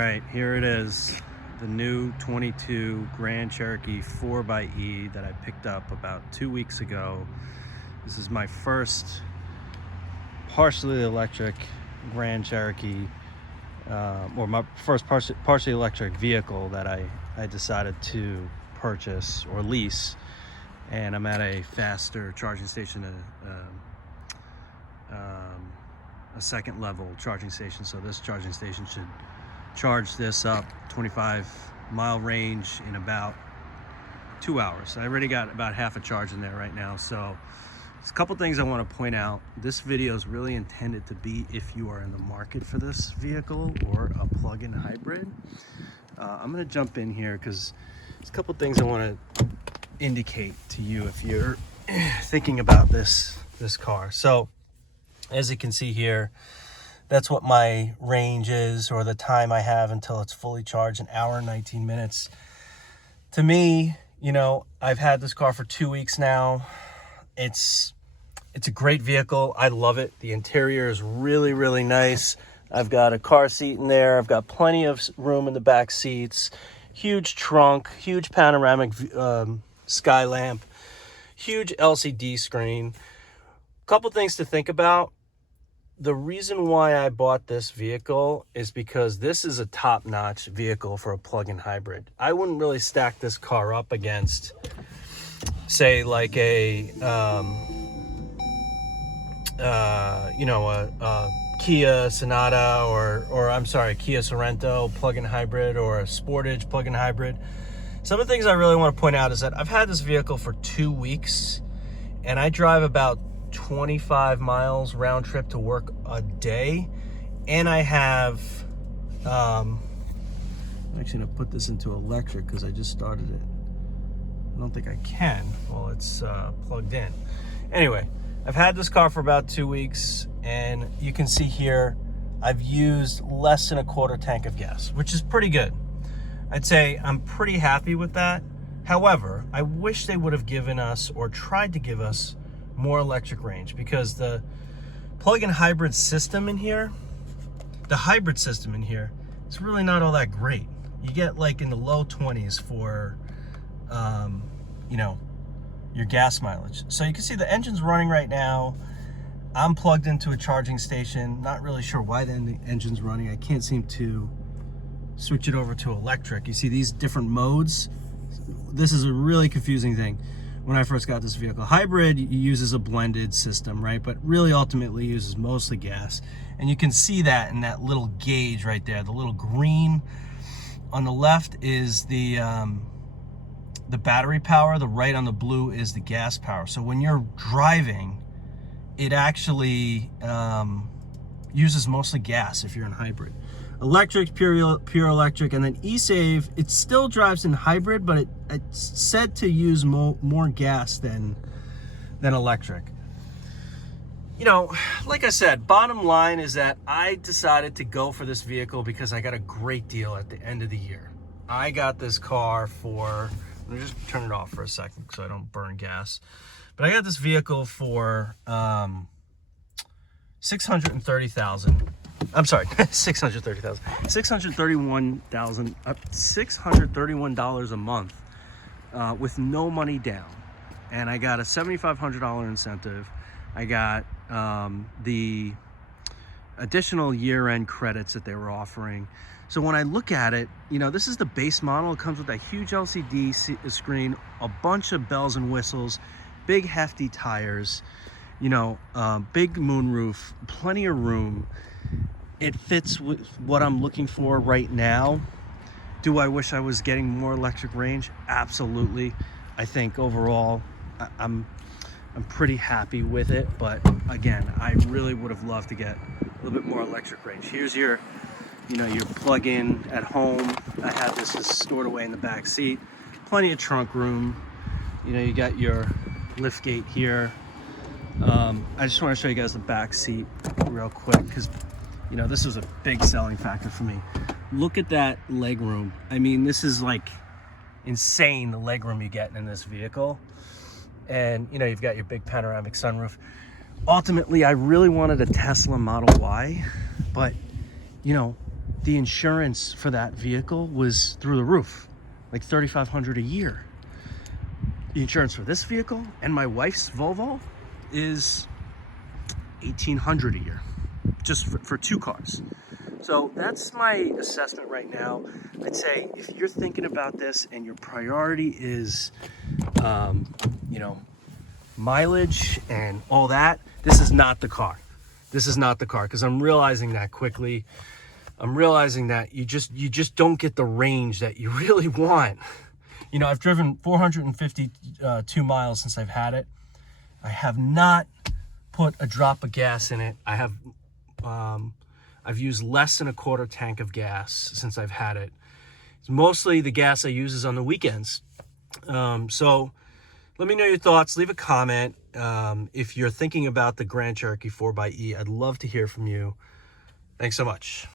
right, here it is. The new 22 Grand Cherokee 4xe that I picked up about 2 weeks ago. This is my first partially electric Grand Cherokee, or my first partially electric vehicle that I decided to purchase or lease. And I'm at a faster charging station, a second level charging station. So this charging station should charge this up 25-mile range in about 2 hours. I already got about half a charge in there right now. So there's a couple things I want to point out. This video is really intended to be if you are in the market for this vehicle or a plug-in hybrid. I'm going to jump in here because there's a couple things I want to indicate to you if you're thinking about this car. So as you can see here, that's what my range is, or the time I have until it's fully charged, 1 hour and 19 minutes. To me, you know, I've had this car for 2 weeks now. It's a great vehicle. I love it. The interior is really, really nice. I've got a car seat in there. I've got plenty of room in the back seats. Huge trunk, huge panoramic sky lamp, huge LCD screen. Couple things to think about. The reason why I bought this vehicle is because this is a top-notch vehicle for a plug-in hybrid. I wouldn't really stack this car up against, say, like a Kia Sonata or I'm sorry, Kia Sorento plug-in hybrid, or a Sportage plug-in hybrid. Some of the things I really want to point out is that I've had this vehicle for 2 weeks, and I drive about 25 miles round trip to work a day, and I have I'm actually gonna put this into electric because I just started it. I don't think I can while it's plugged in. Anyway, I've had this car for about 2 weeks, and you can see here I've used less than a quarter tank of gas, which is pretty good. I'd say I'm pretty happy with that. However, I wish they would have given us, or tried to give us, more electric range, because the plug-in hybrid system in here, it's really not all that great. You get like in the low 20s for, your gas mileage. So you can see the engine's running right now. I'm plugged into a charging station. Not really sure why the engine's running. I can't seem to switch it over to electric. You see these different modes. This is a really confusing thing. When I first got this vehicle, hybrid uses a blended system, right? But really ultimately uses mostly gas. And you can see that in that little gauge right there, the little green. On the left is the battery power, the right on the blue is the gas power. So when you're driving, it actually uses mostly gas if you're in hybrid. Electric, pure electric, and then eSave, it still drives in hybrid, but it's said to use more gas than electric. You know, like I said, bottom line is that I decided to go for this vehicle because I got a great deal at the end of the year. I got this car for, let me just turn it off for a second so I don't burn gas. But I got this vehicle for $631,000 a month with no money down. And I got a $7,500 incentive. I got the additional year-end credits that they were offering. So when I look at it, you know, this is the base model. It comes with a huge LCD screen, a bunch of bells and whistles, big hefty tires, you know, big moonroof, plenty of room. It fits with what I'm looking for right now. Do I wish I was getting more electric range? Absolutely. I think overall I'm pretty happy with it, but again, I really would have loved to get a little bit more electric range. Here's your, your plug-in at home. I have this is stored away in the back seat. Plenty of trunk room. You got your lift gate here. I just want to show you guys the back seat real quick because this was a big selling factor for me. Look at that leg room. I mean, this is like insane, the leg room you get in this vehicle. And you've got your big panoramic sunroof. Ultimately, I really wanted a Tesla Model Y, but the insurance for that vehicle was through the roof, like $3,500 a year. The insurance for this vehicle and my wife's Volvo is $1,800 a year, just for 2 cars. So that's my assessment right now. I'd say if you're thinking about this and your priority is, you know, mileage and all that, this is not the car. This is not the car, because I'm realizing that quickly. I'm realizing that you just don't get the range that you really want. You know, I've driven 452 miles since I've had it. I have not put a drop of gas in it. I have, I've used less than a quarter tank of gas since I've had it. It's mostly the gas I use is on the weekends. So let me know your thoughts. Leave a comment. If you're thinking about the Grand Cherokee 4xe, I'd love to hear from you. Thanks so much.